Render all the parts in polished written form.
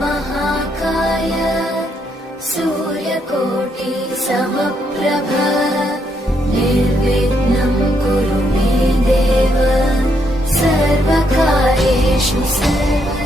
महाकाय सूर्यकोटि समप्रभ निर्विघ्नं कुरु मे देव सर्वकार्येषु सर्वदा।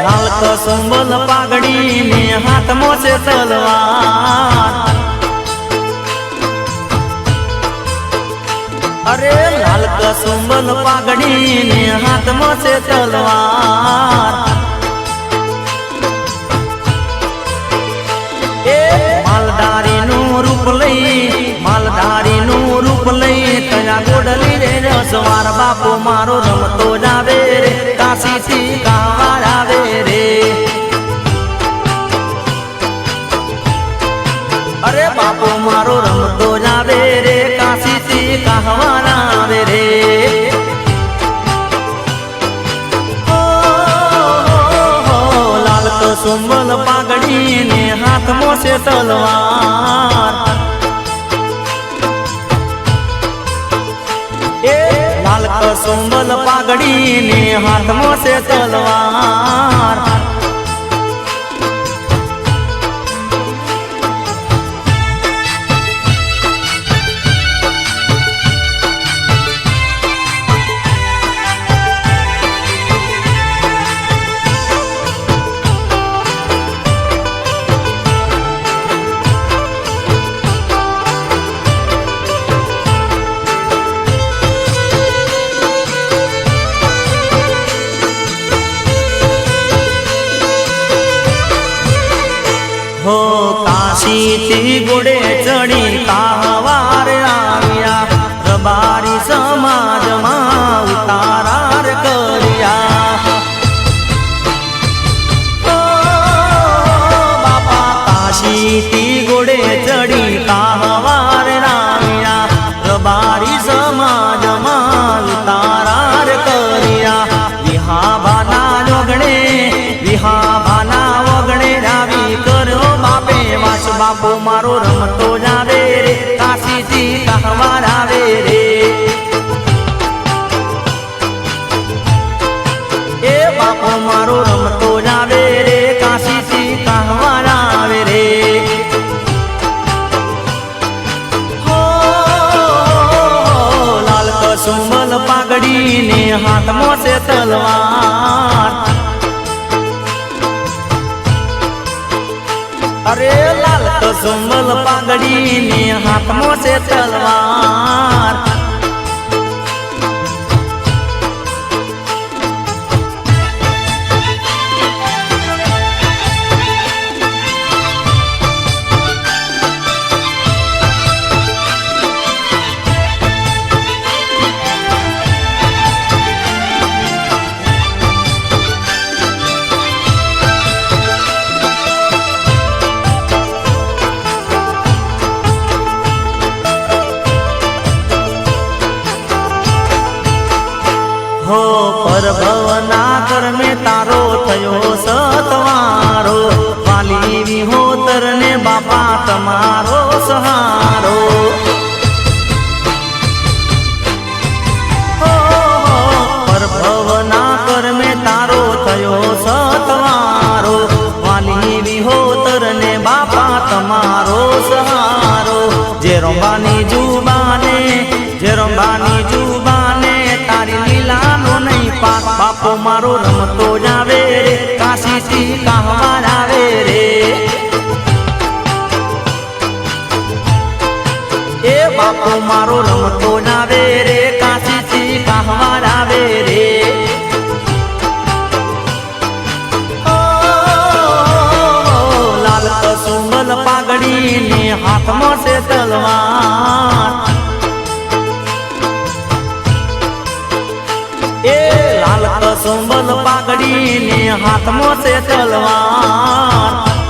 લાલ કસુંબલ પાઘડી ને હાથમાં છે તલવાર અરે લાલ કસુંબલ પાઘડી ને હાથમાં છે તલવાર માલધારીનું રૂપ લઈ તયા ગોડલી રે રસવાર બાપુ મારો રમતો જાવે રે કાશીથી ગાવા આવે રે અરે બાપુ મારો રમતો જાવે રે કાશીથી ગાવા આવે રે લાલ કસુંબલ પાઘડી ને હાથમાં છે તલવાર લાલ કસુંબલ પાઘડી ને હાથમાં છે તલવાર હો કાશીથી ઘોડે ચડી કાવાર આવ્યા રબારી સમાજમાં ઉતારાર કર્યા બાપા કાશીથી ઘોડે ચડી કાવાર આવ્યા રબારી સમાજમાં ઉતારાર કર્યા વિહાબાના જોગણે વિહાબાના વગણે રાવી કર્યો વાસ બાપુ મારો રમતો જાવે રે કાશીથી કહવાર આવે રે એ બાપુ મારો રમતો જાવે રે કાશીથી કહવાર આવે રે હો લાલ કસુંબલ પાઘડી ને હાથમાં છે તલવાર અરે લાલ કસુંબલ પાઘડી ને હાથમાં છે તલવાર હો પરભવના કર્મે તારો થયો સતવારો વાલી વિહોતર ને બાપા તમારો સહારો પરભવના કર્મે તારો થયો સતવારો વાલી વિહોતર ને બાપા તમારો સહારો જે રંબાની જુબાને તારી લીલાનો નહીં પાક બાપો મારો રમતો જાવે રે કાશીથી કહવાર આવે રે એ બાપો મારો રમતો જાવે રે કાશીથી કહવાર આવે રે લાલ કસુંબલ પાઘડી ને હાથમાં છે તલવાર એ લાલ કસુંબલ પાઘડી ને હાથમાં છે તલવાર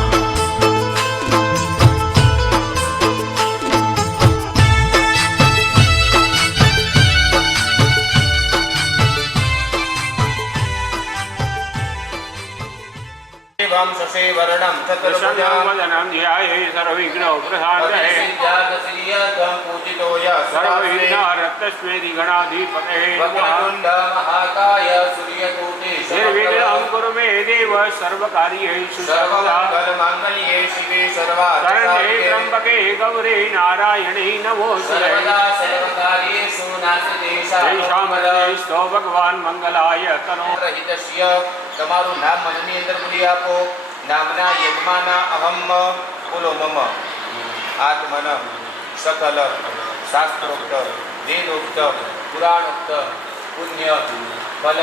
वर्णम चतुर्भुजं ध्याये सर्वविघ्नोपशान्तये सिद्धार्थश्रियत्वं पूजितो यः सर्वविघ्नहरस्तस्मै गणाधिपतये वक्रतुण्ड महाकाय सूर्यकोटि निर्विघ्नं कुरु मे देव सर्वकार्येषु सर्वमङ्गलमाङ्गल्ये शिवे सर्वार्थसाधिके त्र्यम्बके गौरी नारायणे नमोस्तुते सर्वकार्येषु नास्ति देशा जय श्यामदेस्तो भगवान् मङ्गलाय तनो रहितस्य તમારું નામ મનની અંદર બોલી આપો. નામના યજમાના અહમ બોલો મમ. આત્મન સકલ શાસ્ત્રોક્ત વેદોક્ત પુરાણોક્ત પુણ્ય ફલ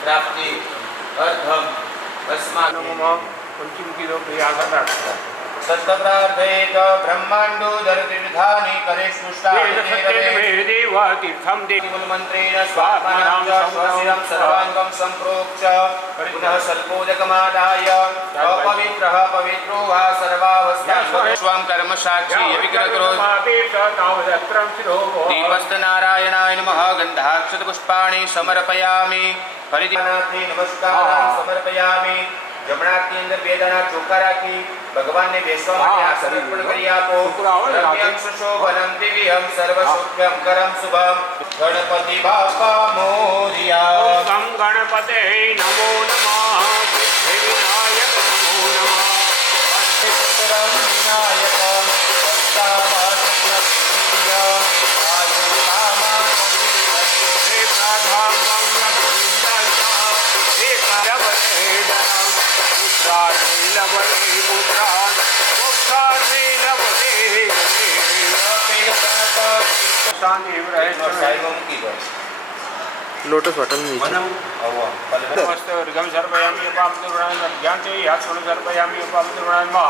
પ્રાપ્તિ અર્ધમ અસ્માન પંચમુખી પ્રિયા સત્પ્રાર્થેત બ્રહ્માંડો દરતીર્થાની કરે મૂલમંત્રેણ સ્વાત્માનાં સ્વશિરં સર્વાંગં સંપ્રોક્ષ પુનઃ સલ્પોદકમાદાય અપવિત્રઃ પવિત્રો વા સર્વાવસ્થા સ્વં કર્મ સાક્ષી વિગ્રહ દીપસ્તનારાયણાય નમઃ ગંધાક્ષત પુષ્પાણિ સમર્પયામિ. ફરીથી નમસ્કાર સમર્પયામિ. જમણાની અંદર 2 દાણા ચોખા રાખી ભગવાનને બેસવા માટે આસન અર્પણ કરી આપો. રમ્યં સુશોભનં દિવ્યં સર્વસૌખ્યં કરમ શુભમ. ગણપતિ બાપા મોરિયા. ઓમ ગણપતે નમો નમઃ. હે વિનાયક નમો નમઃ. અષ્ટપુત્રં વિનાયક સત્તાવાસપ્રતિય આયુર્નામા હે પ્રધામં નમઃ. હે કરવરેડમ પુત્રાર્થિલવરે પુત્રાન મોક્ષાર્થિલવરે શાંતિ રહે. સાઈમાં મૂકી દો. લોટસ બટન નીચે નમસ્તે ઉર્ગમ સર્પયામિ અપામતુર્ણાય જ્ઞાનતે યાત્સણ સર્પયામિ અપામતુર્ણાય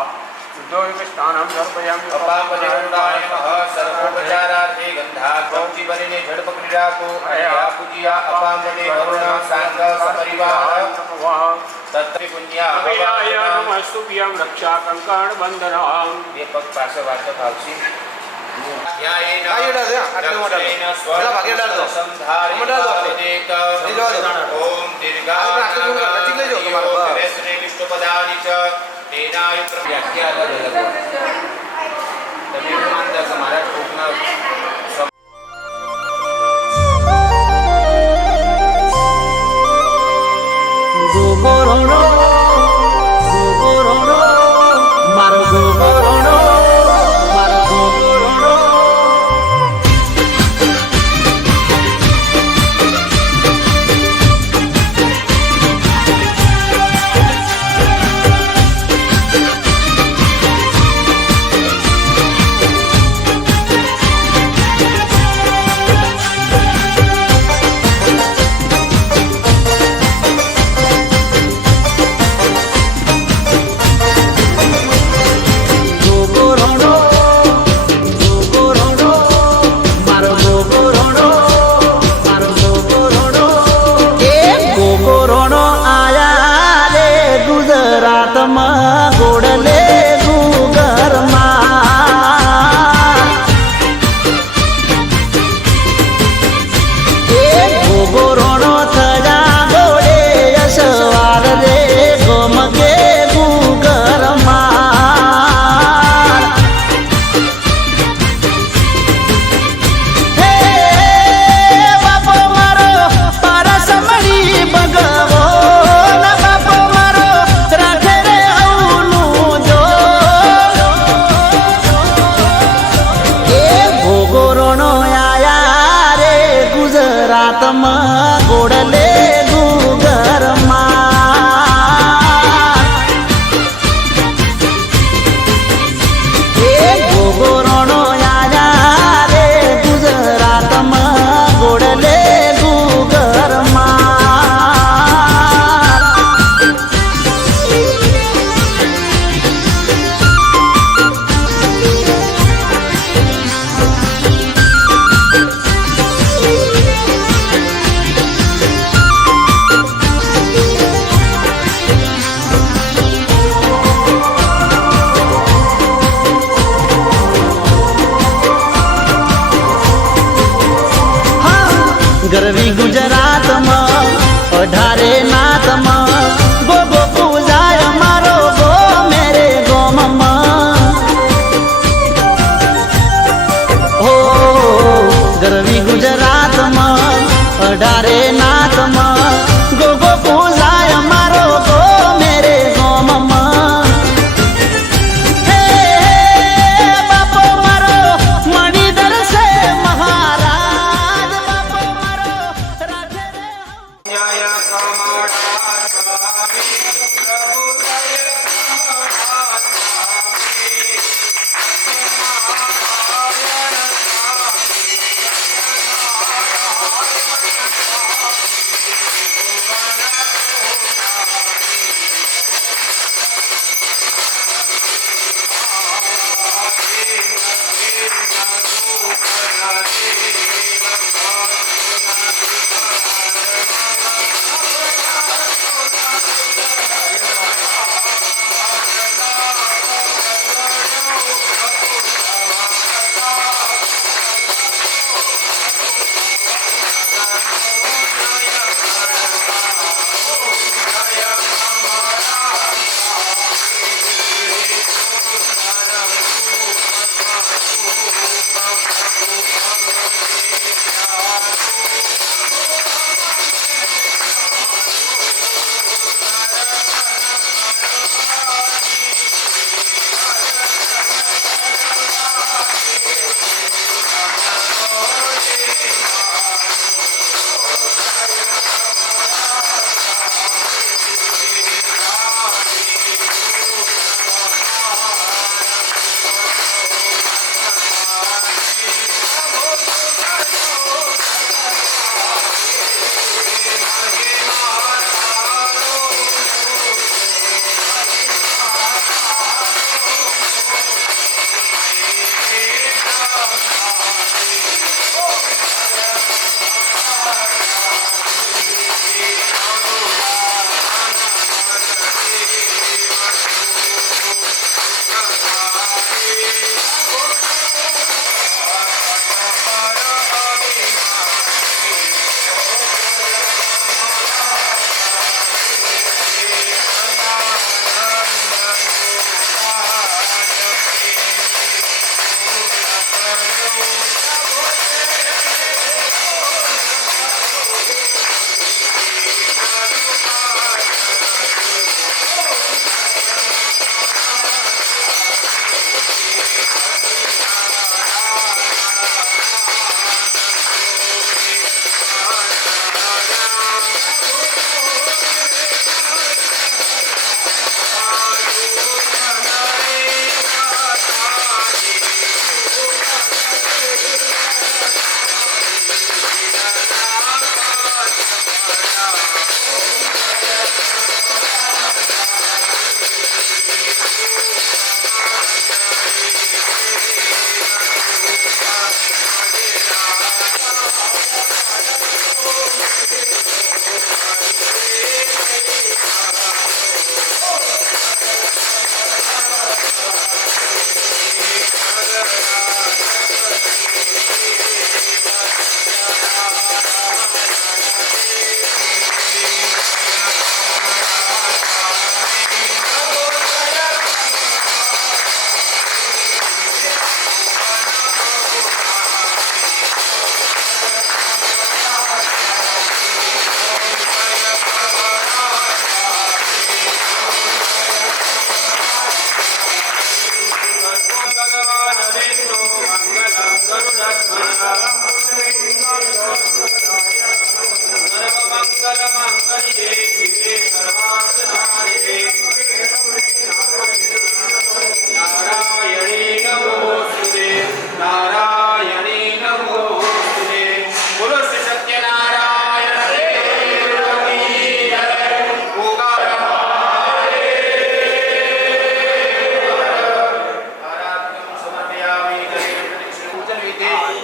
દોહિક સ્થાનમ સર્પયામિ અપાપરિવૃતાય નમઃ. સર્વોપચારાર્થે ગંધાક્ષી બનીને જડ પકડી રાખો. પૂજ્યા અપામતે કરુણા સાંગ સપરિવાર તત્રી પુણ્યા અભિરાય નમસ્તુભ્યં રક્ષા કંકણ બંધનમ. બે પગ પાછળ વાચક આવશે. ઓમ ગોગોરોનો ગોગોરોનો મારો ગોગોરોનો મારો ગોગોરોનો. ગોડલે ગુગરમાં એ ગોગોરોણો થયા ગોડે યશવાર રે ગોમગે ગુગરમાં. હે બાપો મારો પરસમણી ભગવો બાપો મારો રાખે રે અવનું જો. એ ગોગોરોણો આયા રે ગુજરાતમાં ગોડલે ગુગરમાં. એ ગોગોરોણો આયા રે ગુજરાતમાં ગોડલે ગુગરમાં. ગરવી ગુજરાતમાં 18 નાતમાં ગોગો પૂજાય મારો ગો મેરે ગોમમાં. હો ગરવી ગુજરાતમાં 18 નાતમાં ગોગો પૂજાય મારો ગો મેરે ગોમમાં. હે બાપો મારો મણિધર છે મહારાજ બાપો મારો રાખે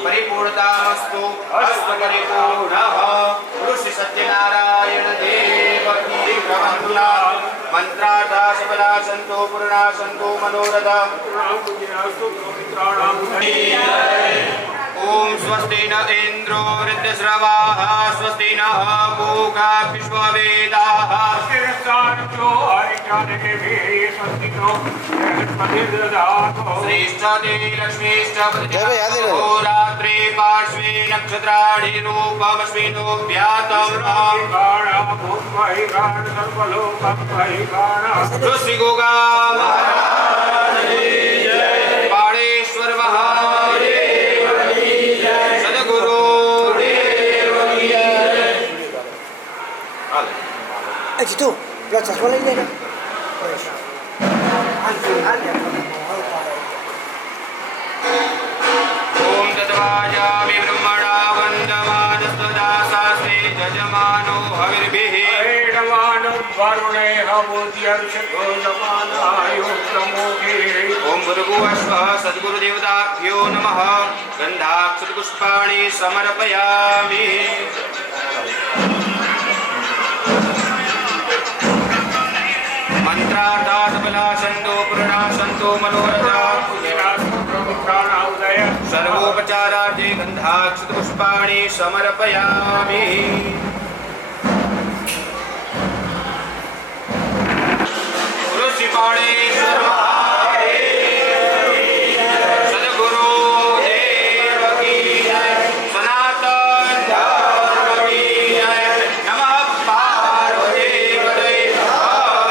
परिपूर्णतामस्तु अस्तु परिपूर्णः ऋषि सत्यनारायण देव की प्रवन्दना मंत्रार्था सफला सन्तु पूर्णा सन्तु मनोरथा ओम स्वस्ति न इंद्रो वृद्धश्रवाः स्वस्ति नः पूषा विश्ववेदाः श्रेष्ठते लक्ष्मीश्च रात्रि पार्श्वे नक्षत्राणि रूपमस्मिनो व्यातं श्री गोगा पाणेश्वर महादेव सदगुरु Itu, belajar sekolah ini kan? ओम तद्वाजामि ब्रह्मणा वन्दमानस्तदा शास्त्रे जजमानो हविर्भिः वरुणे ओम भृगुवस्वः सद्गुरुदेवताभ्यो नमः गन्धाक्षतपुष्पाणि समर्पयामि मंत्रार्था सफला सन्तु पूर्णा सन्तु मनोरथा सर्वोपचारार्थे गन्धाक्षतपुष्पाणि समर्पयामि ऋषिपाणेश्वर सद्गुरु देव की जय सनातन धर्म की जय नमः पार्वती पतये हर हर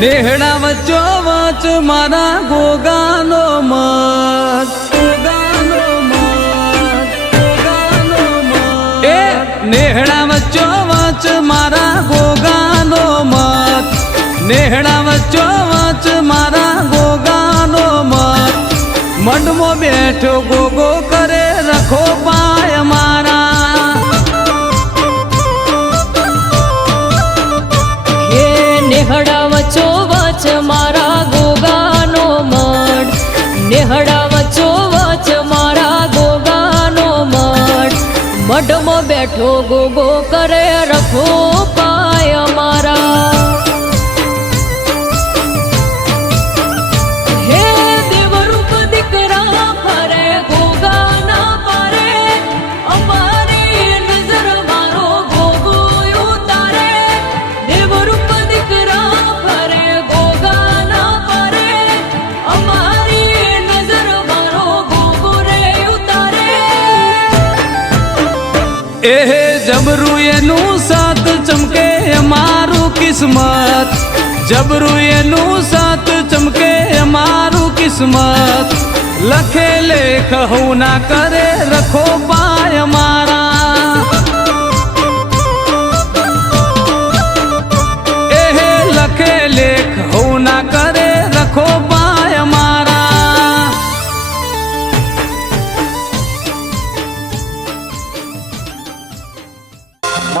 નેહડા વચ્ચો વચ મારા ગોગાનો મત એ નેહડા વચ્ચો વચ મારા ગોગાનો મત નેહડા વચ્ચો વચ મારા ગોગાનો મત મંડમો બેઠો ગોગો કરે રખો પાય મારા નેહડા વચો વચ મારા ગોગાનો મઢ નેહડા વચો વચ મારા ગોગાનો મઢ મઢમાં બેઠો ગોગો કરે રખો પાય મારા હે દેવરૂપ દીકરા ફરે ગોગાના પારે અમારી નજર મારો ગોગો ઉતારે દેવરૂપ એહે જબરું એનું સાત ચમકે અમારું કિસ્મત જબરું એનું સાત ચમકે અમારું કિસ્મત લખે લેખ હું ના કરે રખો પાય મારા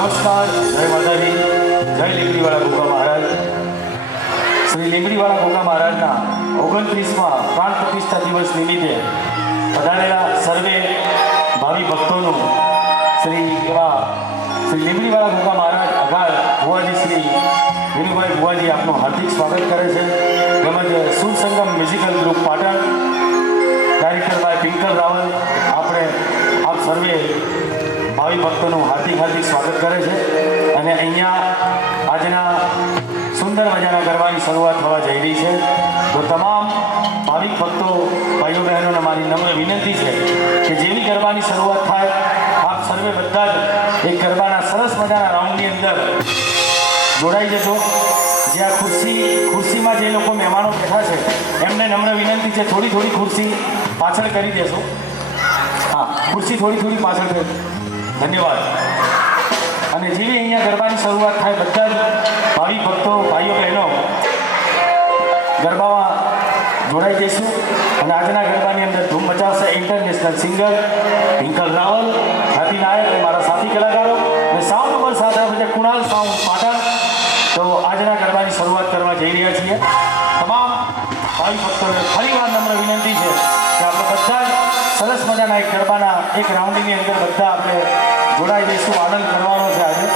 નમસ્કાર, જય માતાજી, જય લીંબડીવાળા ગોગા મહારાજ. શ્રી લીંબડીવાળા ગોગા મહારાજના 29મા પ્રાણ પ્રતિષ્ઠા દિવસ નિમિત્તે પધારેલા સર્વે ભાવિ ભક્તોનું શ્રી લીંબડીવાળા ગોગા મહારાજ અઘાર ભુવાજી શ્રી વિનુભાઈ ભુવાજી આપનું હાર્દિક સ્વાગત કરે છે. તેમજ Sur Sangam musical group Patan director by Pinkal Raval આપણે આપ સર્વે ભાવિ ભક્તોનું હાર્દિક સ્વાગત કરે છે. અને અહીંયા આજના સુંદર મજાના ગરબાની શરૂઆત થવા જઈ રહી છે. તો તમામ ભાવિક ભક્તો ભાઈઓ બહેનોને મારી નમ્ર વિનંતી છે કે જેવી ગરબાની શરૂઆત થાય આપ સર્વે બધા જ એક ગરબાના સરસ મજાના રાઉન્ડની અંદર જોડાઈ જજો. જે આ ખુરશીમાં જે લોકો મહેમાનો બેઠા છે એમને નમ્ર વિનંતી છે થોડી ખુરશી પાછળ કરી દેશો. હા, ખુરશી થોડી પાછળ કરી. ધન્યવાદ. અને જેવી અહીંયા ગરબાની શરૂઆત થાય બધા જ ભાવિ ભક્તો ભાઈઓ બહેનો ગરબામાં જોડાઈ જઈશું. અને આજના ગરબાની અંદર ધૂમ મચાવશે ઇન્ટરનેશનલ સિંગર પિંકલ રાવલ, ખ્યાતિ નાયક અને મારા સાથી કલાકારો અને સાઉન્ડ નંબર સાથે આપણે કુણાલ સાઉન્ડ પાટણ. તો આજના ગરબાની શરૂઆત કરવા જઈ રહ્યા છીએ. તમામ ભાવિ ભક્તોને ફરીવાર નમ્ર વિનંતી છે કે આપણે બધા જ સરસ મજાના એક ગરબાના એક રાઉન્ડની અંદર બધા આપણે જોડાઈ દઈશું. આનંદ કરવાનો છે આજે.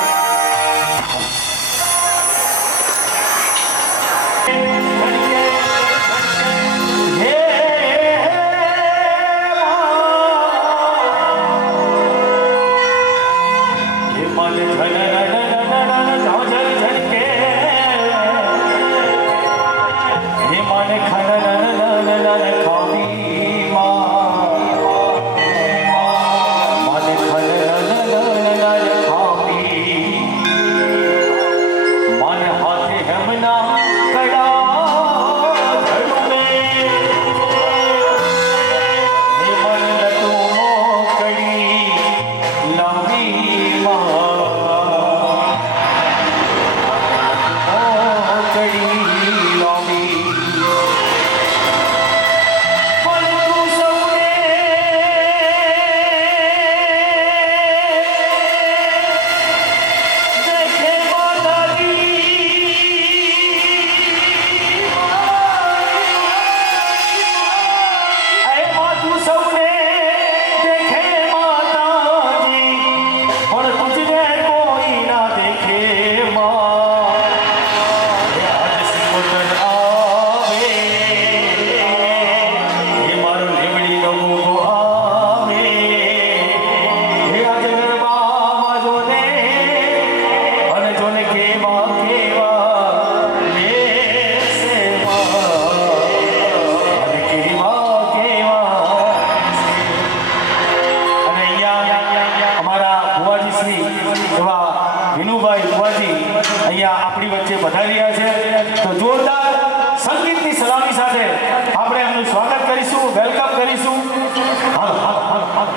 વિનુભાઈ ભુવાજી અહીંયા આપણી વચ્ચે પધારી રહ્યા છે. તો જોરદાર સંગીતની સલામી સાથે આપણે એમનું સ્વાગત કરીશું, વેલકમ કરીશું. હાલ હાલ હાલ હાલ.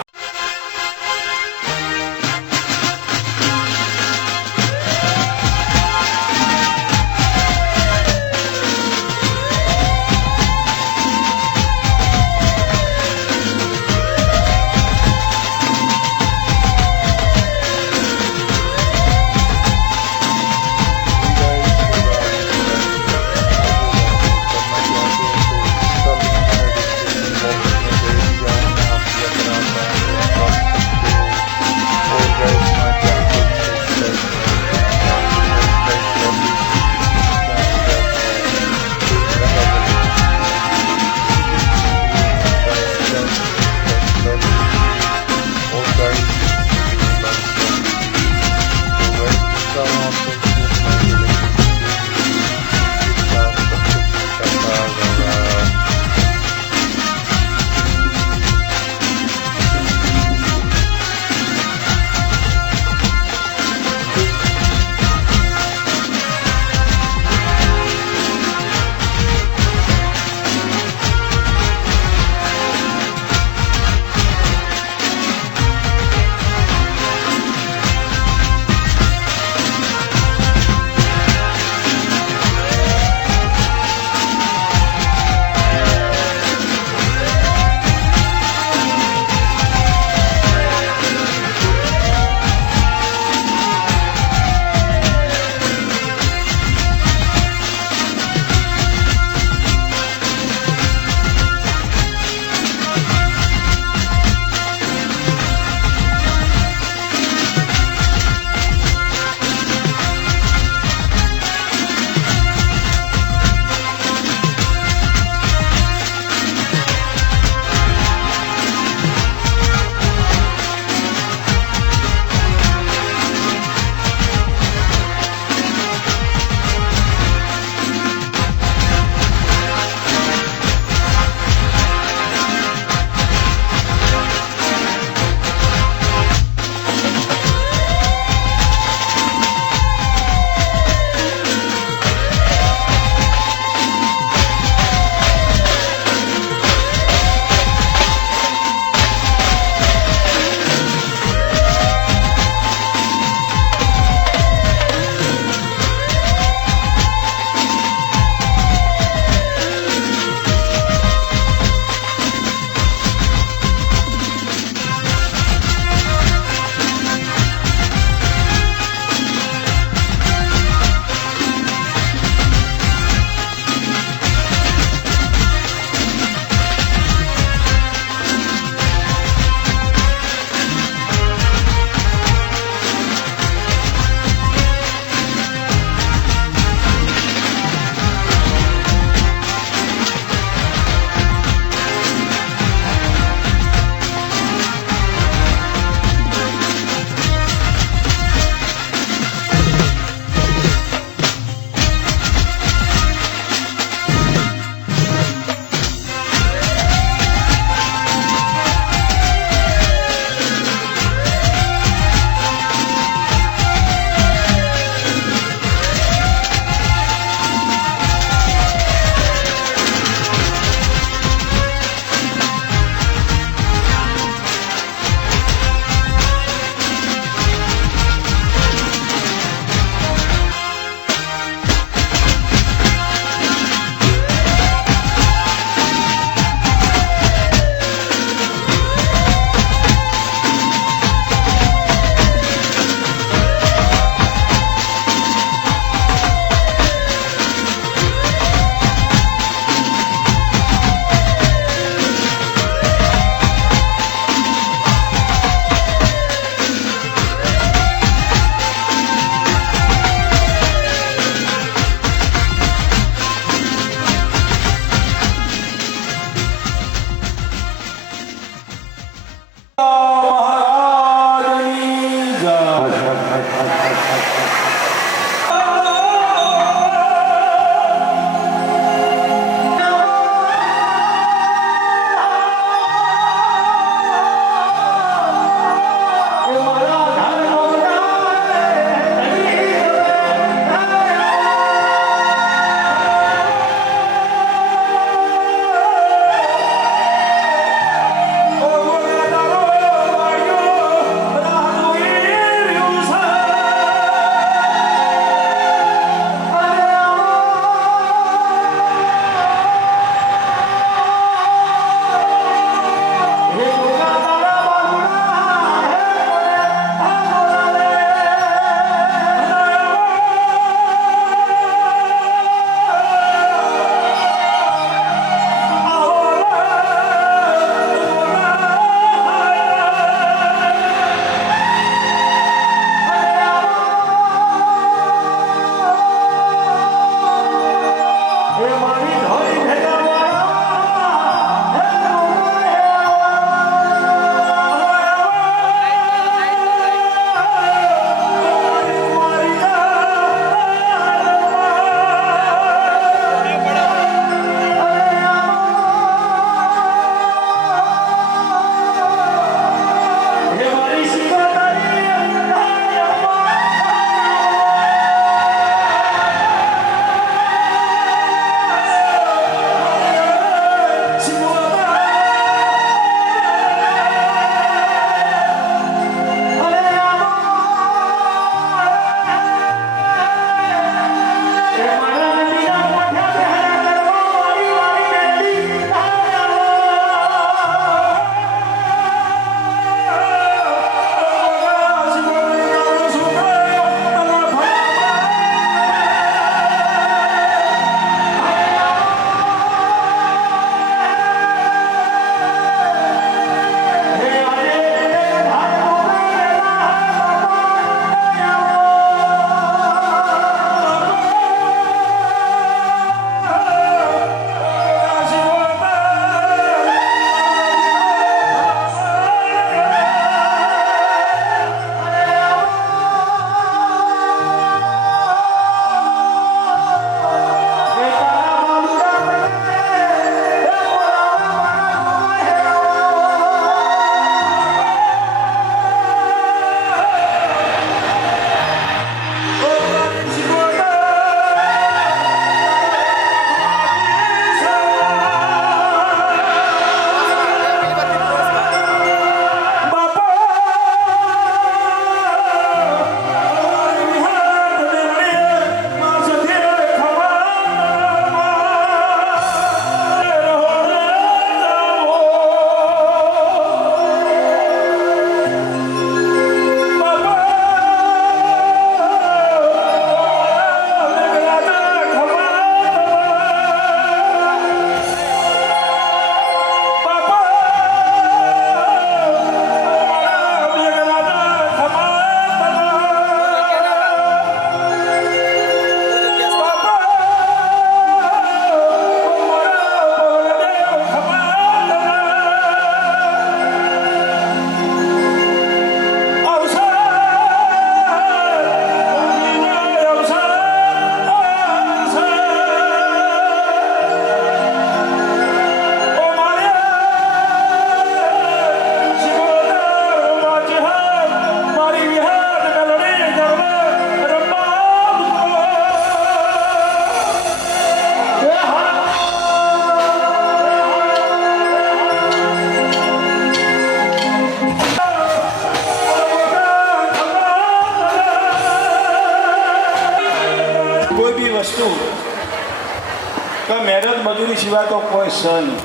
કે મહેનત મજૂરી સિવાય તો કોઈ છે નહીં.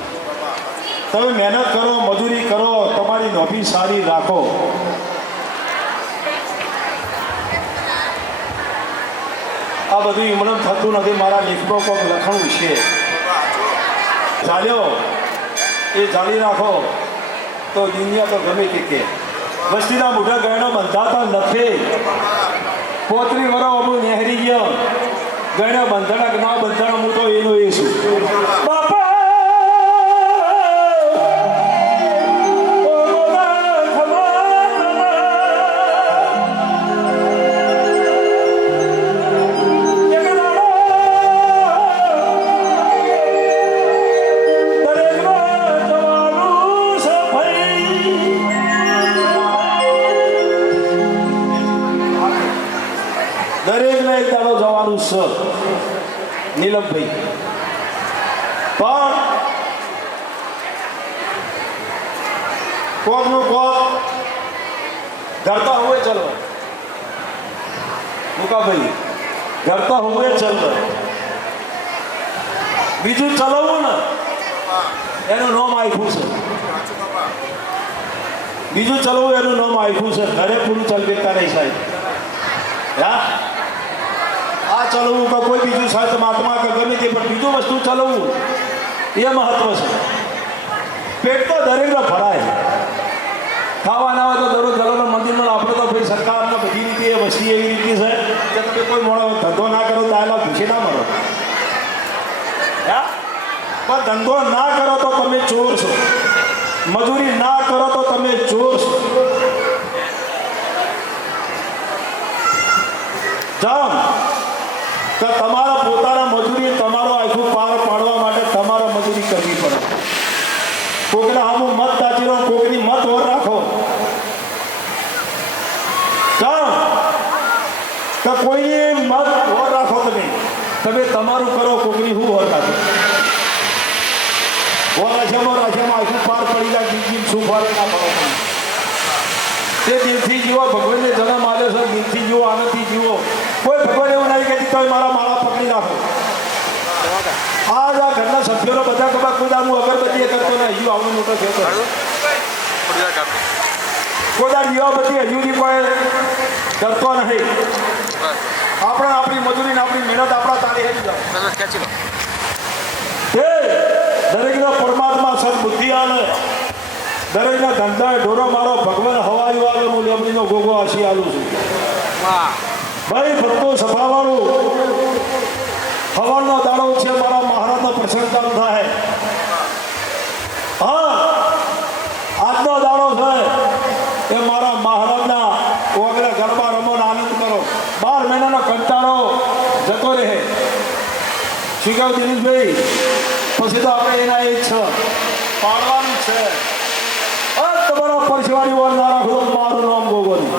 તમે મહેનત કરો, મજૂરી કરો, તમારી નોકરી સારી રાખો. આ બધું એમનેમ થતું નથી. મારા લેખમાં કોઈક લખણું છે. ચાલ્યો એ ચાલી રાખો તો દુનિયા તો ગમે તે કે વસ્તીના મોઢા ગયણો બંધાતા નથી. 35 વર્ષ અમુક નહેરી ગયો ગયણો બંધાણા કે ના બંધાણા હું તો એનો એ છું. બાપા દરેકને એક દાડો જવાનું છે નીલમભાઈ. પણ કોકનું કોક ઘરતા હોય ચલો મુકાભાઈ, ઘરતા હોય ચલો. બીજું ચલાવવું ને એનું નામ આપ્યું છે. બીજું ચલાવવું એનું નામ આપ્યું છે. ઘરે પૂરું ચલવેતા નહીં સાહેબ. હા આ ચલાવવું કે કોઈ બીજું સાહેબ મહાત્મા કે ગમે તે, પણ બીજું વસ્તુ ચલાવવું એ મહત્વ છે. પેટ તો દરેકને ભરાય. ખાવા ના હોય તો દરરોજ ગલોના મંદિરમાં આપણે તો ભાઈ સરકારના બધી રીતે વસ્તી એવી રીતે છે કે તમે કોઈ મોડો ધંધો ના કરો તો આના ભૂસે ના મળો. પણ ધંધો ના કરો તો તમે ચોર છો. મજૂરી ના કરો તો તમે ચોર છો. જામ કે તમારા પોતાના મજૂરી તમારો આખું પાર પાડવા માટે તમારે મજૂરી કરવી પડે. કોકના આમું મત દાચી રહો, કોકની મત ઓર રાખો. જામ કે કોઈની મત ઓર રાખો. તમે તમારું કરો, કોકની હું ઓર રાખો. ઓર રાજામાં આખું પાર પડી જાય. જિંદગી શું ફારે ના પડો. તે દિલથી જીવો. ભગવાનને જન્મ આવ્યો છે, દિલથી જીવો, આનંદથી જીવો. કોઈ ભગવાન એવું નહીં કે તમે મારા માળા પકડી રાખો. આ ઘરના સભ્યોનો બધા ખબર કોઈ હું અગરબત્તી એ કરતો નહીં. હજુ આવનો મોટો થયો કોઈ દાર દીવાબત્તી હજુ કોઈ કરતો નહીં. આપણે આપણી મજૂરી આપણી મહેનત આપણા તાળી હેઠી જાઓ. દરેકના પરમાત્મા સદબુદ્ધિ આલે. દરેકના ધંધા ઢોરો મારો ભગવાન હવાયું આવે. હું લેબડીનો ગોગો આશી આલું છું. ભાઈ ભક્તો સભાવાળું હવાનો દાડો છે. મારા મહારાજનો પ્રસંગ ચાલુ થાય. હા આજનો દાડો છે એ મારા મહારાજના ઓગળે ગરબા રમો આનંદ કરો. 12 મહિનાનો કંટાળો જતો રહે. શીખાવ દિનેશભાઈ પછી તો આપણે એના એ છે પાડવાનું છે. તમારો પરસવાડી વાર ના રાખો. મારું નામ ગોગોનું.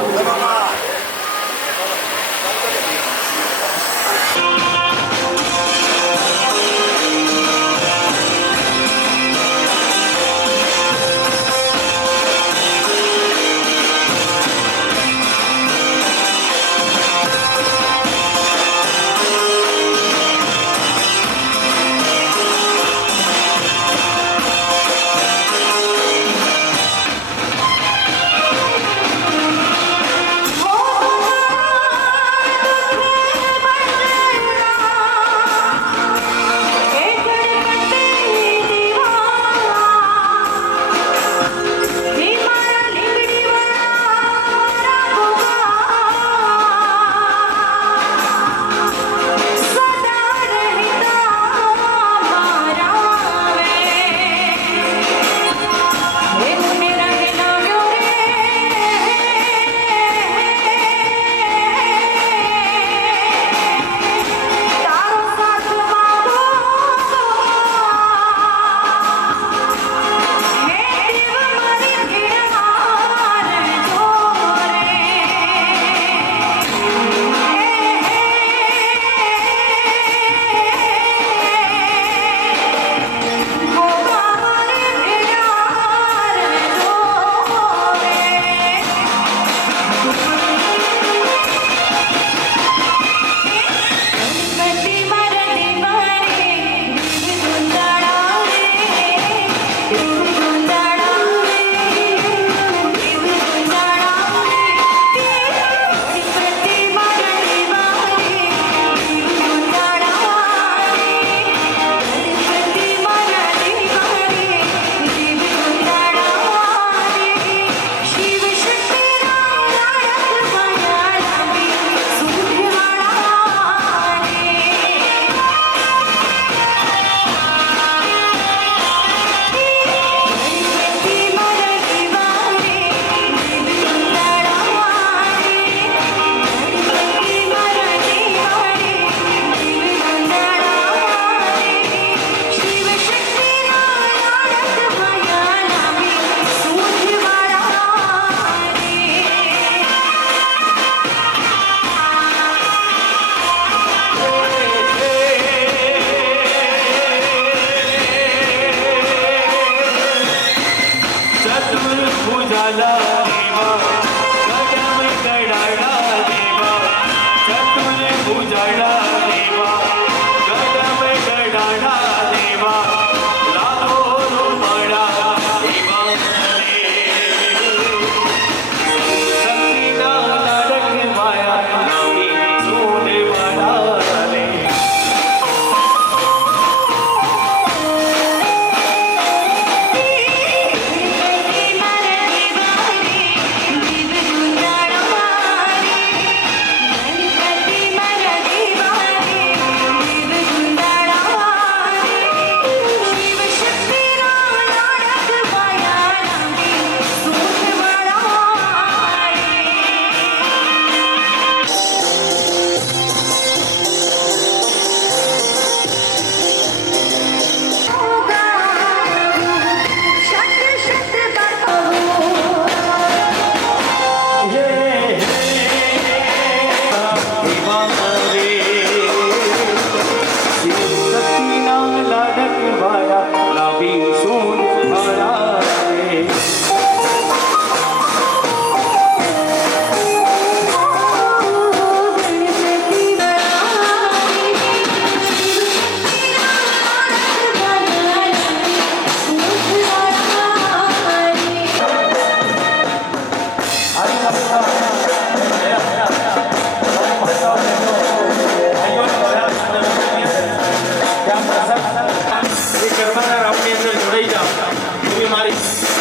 મારી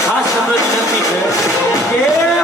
ખાસ નમ્ર વિનંતી છે કે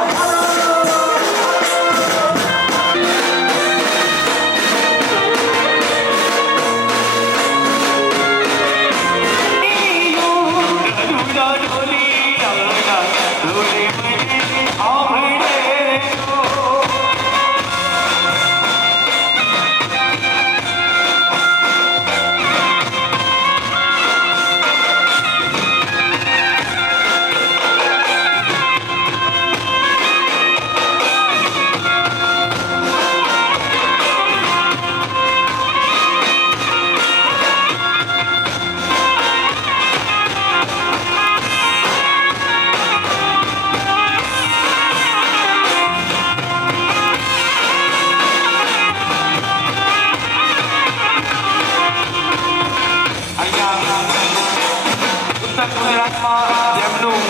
ગુજરાતમાં જેમનું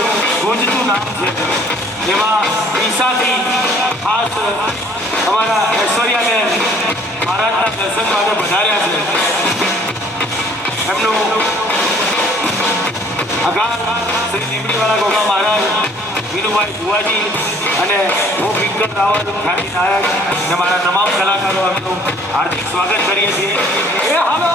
ગુંજતું નામ છે એમાં ઈશાથી ખાસ અમારા ઐશ્વર્યાબેન મહારાજના દર્શન માટે પધાર્યા છે. એમનું આગાર શ્રી લીમડીવાળા ગોગા મહારાજ, વિનુભાઈ ભુવાજી અને હું વિક્રમ રાવલ ખ્યાતિ નાયક અને મારા તમામ કલાકારો એમનું હાર્દિક સ્વાગત કરીએ છીએ. હાલો